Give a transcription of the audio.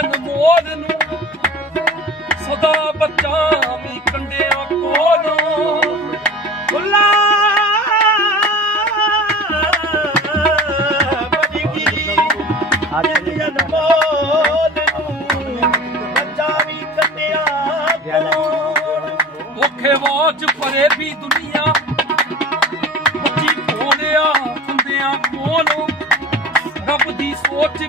ਅਨਮੋਲ ਨੂੰ। ਸਦਾ ਬੱਚਾ ਵੀ ਕੰਡਿਆਂ ਕੋਲੋਂ। ਗੁੱਲਾ ਬਦਗੀ ਜਿਹਦੀ ਅਨਮੋਲ ਨੂੰ ਬੱਚਾ ਵੀ ਕੱਟਿਆ ਕੋਲ। ਔਖੇ ਵਾਚ ਪਰੇ ਵੀ ਦੁਨੀਆ। ਬੱਚੀ ਕੋਲਿਆ ਹੁੰਦਿਆਂ ਕੋਲੋਂ। ਰੱਬ ਦੀ ਸੋਚ